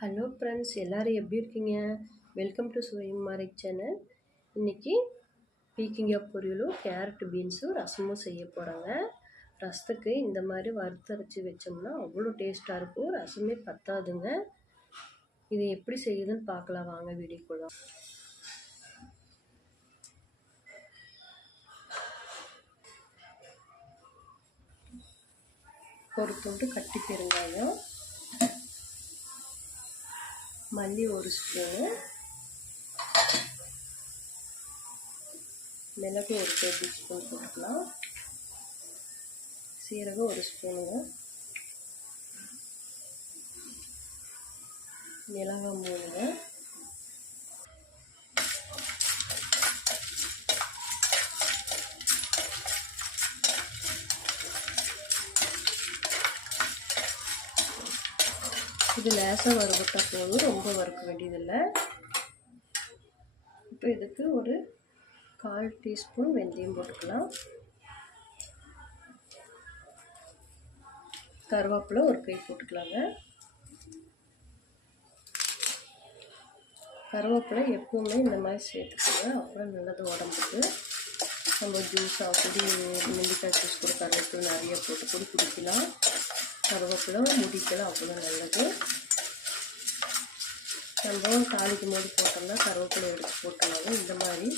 Hello friends, எல்லோரும் எப்படி இருக்கீங்க? Welcome to Suvaimari channel. இன்றைக்கி பீக்கிங்காய் பொரியலும் கேரட் பீன்ஸும் ரசமும் செய்ய போகிறாங்க. ரசத்துக்கு இந்த மாதிரி வறுத்தரைச்சி வச்சோம்னா அவ்வளோ டேஸ்ட்டாக இருக்கும். ரசமே பத்தாதுங்க. இது எப்படி செய்யுதுன்னு பார்க்கலாம் வாங்க வீடியோக்குள்ள. ஒரு துண்டு கட்டி பெருங்காயம், மல்லி ஒரு ஸ்பூனு, மிளகு ஒரு டேபிள் ஸ்பூன் போட்டுக்கலாம், சீரகம் ஒரு ஸ்பூனுங்க, மிளகாய் மூணுங்க, இது லேசாக வறுபட்டால் போதும், ரொம்ப வறுக்க வேண்டியதில்லை. இப்போ இதுக்கு ஒரு 1/4 டீஸ்பூன் வெந்தயம் போட்டுக்கலாம், கருவேப்பிலை ஒரு கை போட்டுக்கலாங்க. கருவேப்பிலை எப்பவுமே இந்த மாதிரி சேர்த்துக்கோங்க, அப்புறம் நல்லது உடம்புக்கு. நம்ம ஜூஸாக குடி நெல்லிக்காய் ஜூஸ் கூட கருவேப்பிலை நிறைய போட்டு குடிக்கலாம். கருவேப்பிலை முடிக்கலாம், அவ்வளோ நல்லது. நம்ம தாளிக்கும் போது போட்டோம்னா கருவேப்பிலை எடுத்து போட்டோம்னாலும் இந்த மாதிரி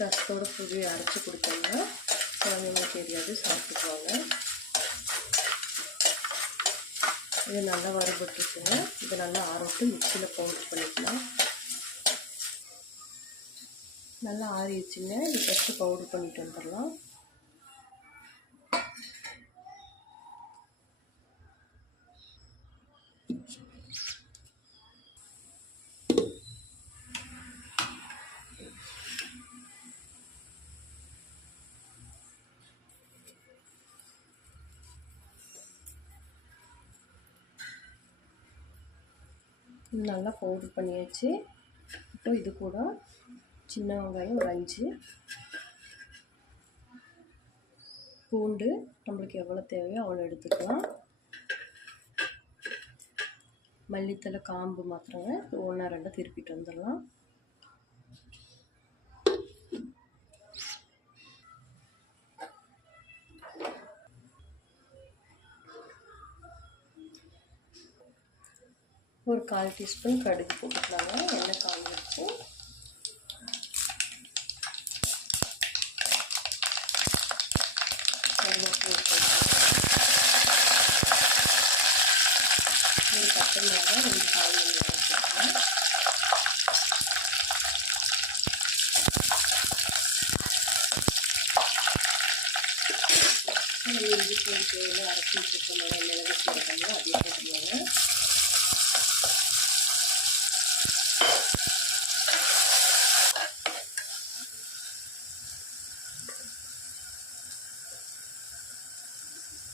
ரசத்தோட பொடி அரைச்சி கொடுத்தோம்னா குழந்தைங்களுக்கு தெரியாது, சாப்பிட்டுக்குவாங்க. இது நல்லா வறுபட்டுருக்குங்க. இதை நல்லா ஆறவிட்டு மிக்சியில் பவுடர் பண்ணிக்கலாம். நல்லா ஆறிடுச்சுங்க. இது ஃபஸ்ட்டு பவுடர் பண்ணிட்டு வந்துடலாம். நல்லா பவுடர் பண்ணியாச்சு. இப்போ இது கூட சின்ன வெங்காயம் ஒரு 5, பூண்டு நம்மளுக்கு எவ்வளோ தேவையோ அவ்வளோ எடுத்துக்கலாம், மல்லித்தலை காம்பு மாத்திரங்க 1-2 திருப்பிட்டு வந்துடலாம். ஒரு 1/4 டீஸ்பூன் கடுகு போட்டுக்கலாங்க. எண்ணெய் காஞ்சிருச்சு. ஒரு பச்சை மிளகாய் 2 காய் போட்டுக்கலாம். இஞ்சி பூண்டு தேவை அரைச்சி வச்சுக்கோங்க. மிளகு சீரகம்லாம் அதே போட்டுருவாங்க.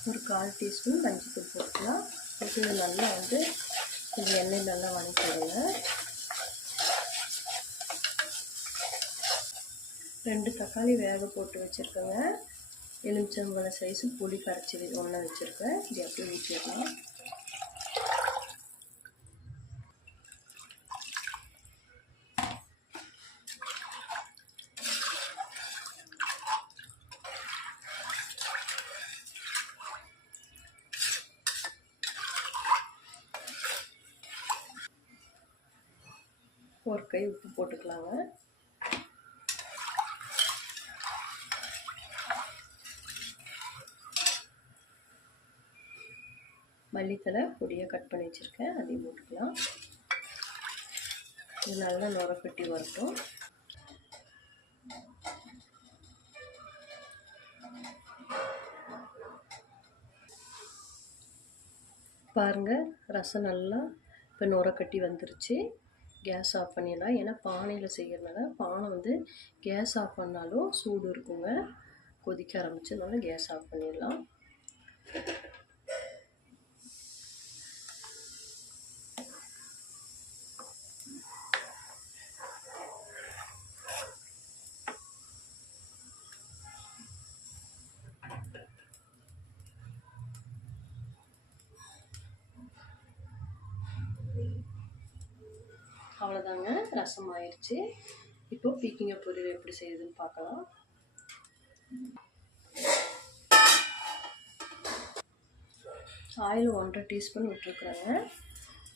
ஒரு 1/4 டீஸ்பூன் மஞ்சள் போட்டுக்கலாம். இது நல்லா கொஞ்சம் எண்ணெய் நல்லா வதக்கிடுங்க. 2 தக்காளி வேக போட்டு வச்சுருக்கேங்க. எலுமிச்சம்பழம் சைஸு புளி கரைச்சி ஒன்றா வச்சுருக்கேன். இது அப்படியே ஊற்றிடலாம். ஒரு கை உப்பு போட்டுக்கலாங்க. மல்லித்தலை பொடியாக கட் பண்ணி வச்சுருக்கேன், அதையும் போட்டுக்கலாம். இது நல்லா நுரக்கட்டி வரட்டும். பாருங்கள், ரசம் நல்லா இப்போ நுரக்கட்டி வந்துருச்சு. கேஸ் ஆஃப் பண்ணிடலாம். ஏன்னா பானையில் செய்கிறதுனால பானை கேஸ் ஆஃப் பண்ணாலும் சூடு இருக்குங்க, கொதிக்க ஆரம்பிச்சதுனால கேஸ் ஆஃப் பண்ணிடலாம். அவ்வளோதாங்க, ரசம் ஆயிடுச்சு. இப்போ பீக்கங்காய் பொரியல் எப்படி செய்யுதுன்னு பார்க்கலாம். Oil 1.5 teaspoon விட்டுருக்குறேங்க.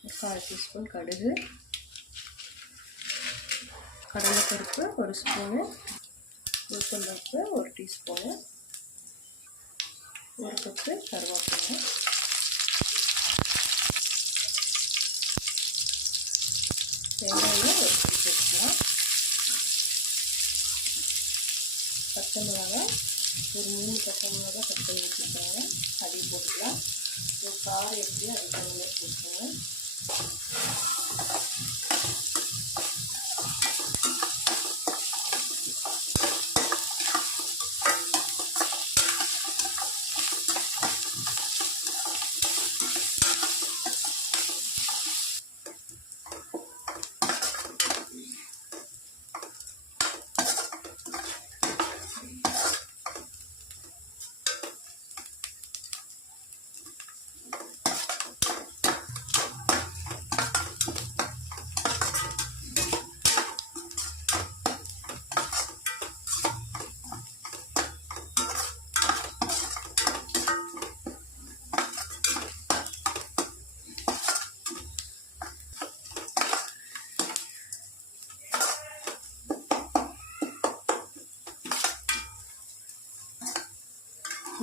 1/4 டீஸ்பூன் கடுகு, கடலைப்பருப்பு 1 ஸ்பூனு, உளுத்தம்பருப்பு 1 டீஸ்பூனு, 1 கப்பு கருவேப்பிலை, வெங்காயம் 1 டீ போட்டுக்கலாம், பச்சை மிளகாய் ஒரு 3 பச்சை மிளகாய் கட் பண்ணி வச்சுருக்காங்க, அதையும் போட்டுக்கலாம். ஒரு காரம் எப்படியும் அது தகுந்த போட்டுக்கோங்க.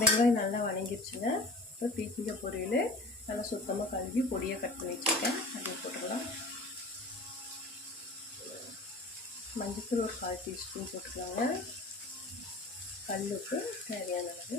வெங்காயம் நல்லா வணங்கிடுச்சுங்க. இப்போ பீக்கங்காய் பொரியல் நல்லா சுத்தமாக கழுவி பொடியாக கட் பண்ணி வச்சுருக்கேன், அதையும் போட்டுக்கலாம். மஞ்சள் ஒரு 1/4 டீஸ்பூன் போட்டுக்கலாங்க. கல்லுப்பு தேவையான அளவு,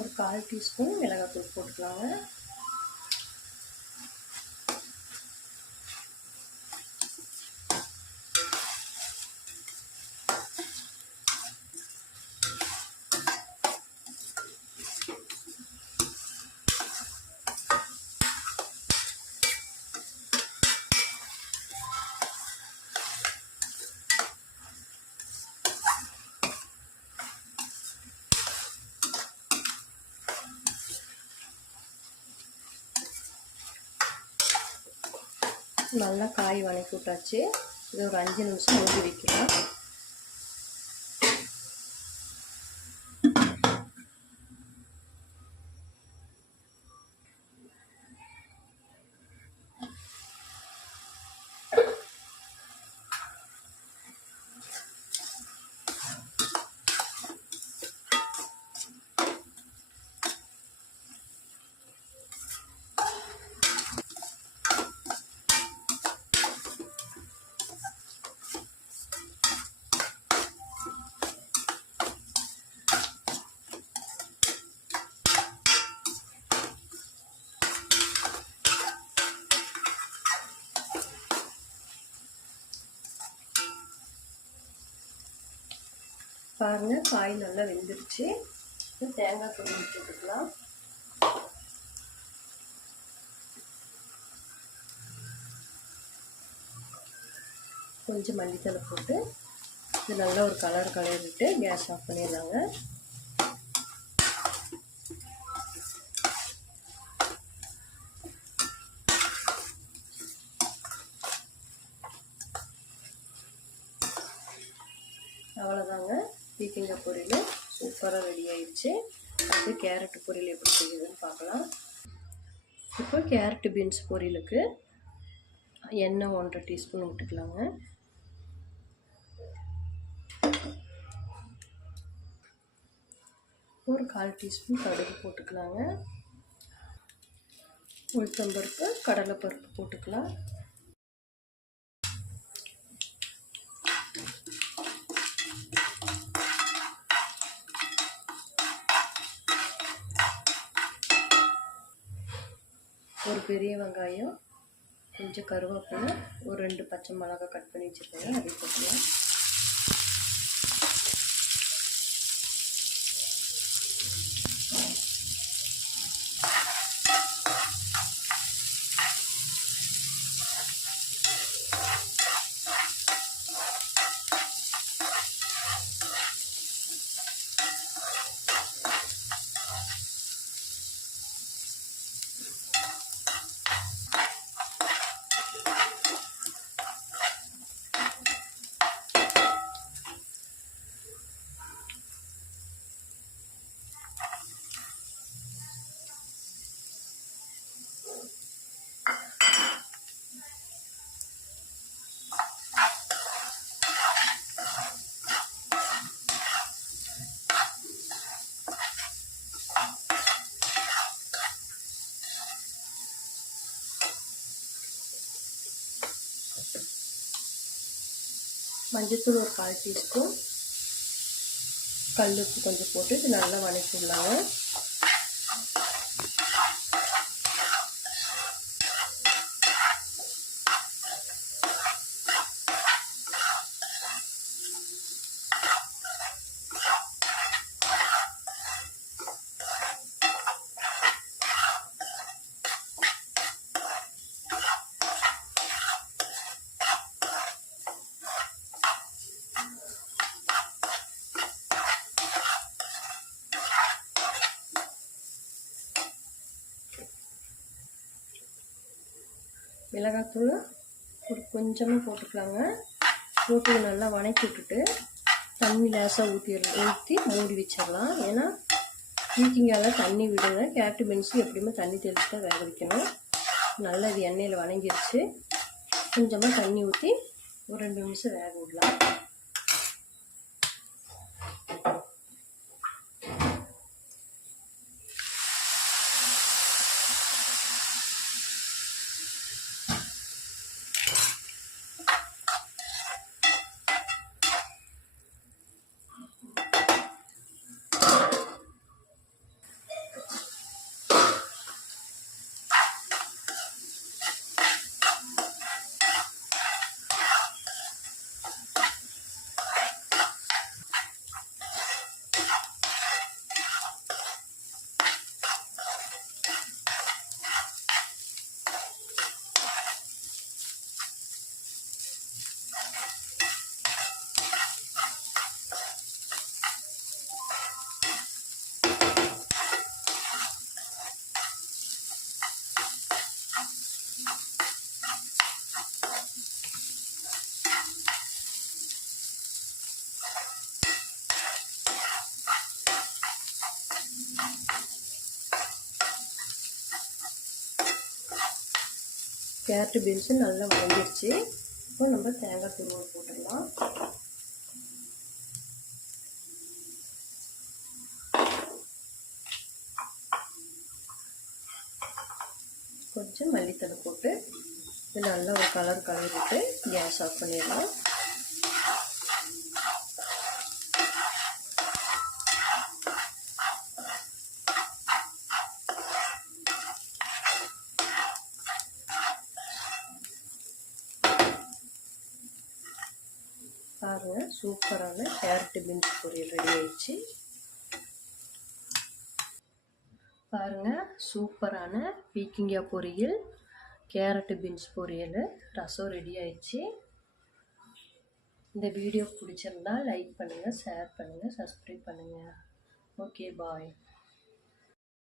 ஒரு 1/4 டீஸ்பூன் மிளகாத்தூள் போட்டுக்கலாங்க. நல்லா காய் வணக்கி விட்டாச்சு. இது ஒரு 5 நிமிஷம் மூடி வைக்கலாம். பாருங்கள், காய் நல்லா வெந்துருச்சு. தேங்காய் துருவி போட்டுக்கலாம். கொஞ்சம் மல்லித்தலை போட்டு இது நல்லா ஒரு கலர் கலரிட்டு கேஸ் ஆஃப் பண்ணிடலாங்க. அவ்வளோதாங்க, பீக்கங்காய் பொரியல் சூப்பராக ரெடி ஆயிடுச்சு. அடுத்து கேரட் பொரியல் எப்படி செய்யுதுன்னு பார்க்கலாம். இப்போ கேரட் பீன்ஸ் பொரியலுக்கு எண்ணெய் 1.5 டீஸ்பூன் விட்டுக்கலாங்க. ஒரு 1/4 டீஸ்பூன் கடுகு போட்டுக்கலாங்க. உளுத்தம்பருப்பு, கடலைப்பருப்பு போட்டுக்கலாம். ஒரு பெரிய வெங்காயம், கொஞ்சம் கருவேப்பிலை, ஒரு 2 பச்சை மிளகாய் கட் பண்ணி வச்சுருக்கேன், அதை போட்டுக்கலாம். மஞ்சத்தூள் ஒரு 1/4 டீஸ்பூன், கல்லுப்பு கொஞ்சம் போட்டு இது நல்லா வதக்கிடலாங்க. மிளகாத்தூள் ஒரு கொஞ்சமாக போட்டுக்கலாங்க. போட்டு நல்லா வதக்கி விட்டுட்டு தண்ணி லேசாக ஊற்றி மூடி வச்சிடலாம். ஏன்னா பீக்கங்காயில் தண்ணி விடுங்க. கேரட் பீன்ஸு எப்படியுமே தண்ணி தெளித்து தான் வேக வைக்கணும். நல்லா இது எண்ணெயில் வதங்கிடுச்சு. கொஞ்சமாக தண்ணி ஊற்றி ஒரு 2 நிமிஷம் வேக விடலாம். கேரட் பீன்ஸு நல்லா வதங்கிடுச்சு. இப்போ நம்ம தேங்காய் துருவல் போட்டுடலாம். கொஞ்சம் மல்லித்தலை போட்டு இது நல்லா ஒரு கலர் கலரிட்டு கேஸ் ஆஃப் பண்ணிடலாம். பாருங்கள், சூப்பரான கேரட் பீன்ஸ் பொரியல் ரெடி ஆயிடுச்சு. பாருங்கள், சூப்பரான பீக்கங்காய் பொரியல், கேரட் பீன்ஸ் பொரியல், ரசம் ரெடி ஆயிடுச்சு. இந்த வீடியோ பிடிச்சிருந்தா லைக் பண்ணுங்கள், ஷேர் பண்ணுங்கள், சப்ஸ்கிரைப் பண்ணுங்கள். ஓகே, பாய்.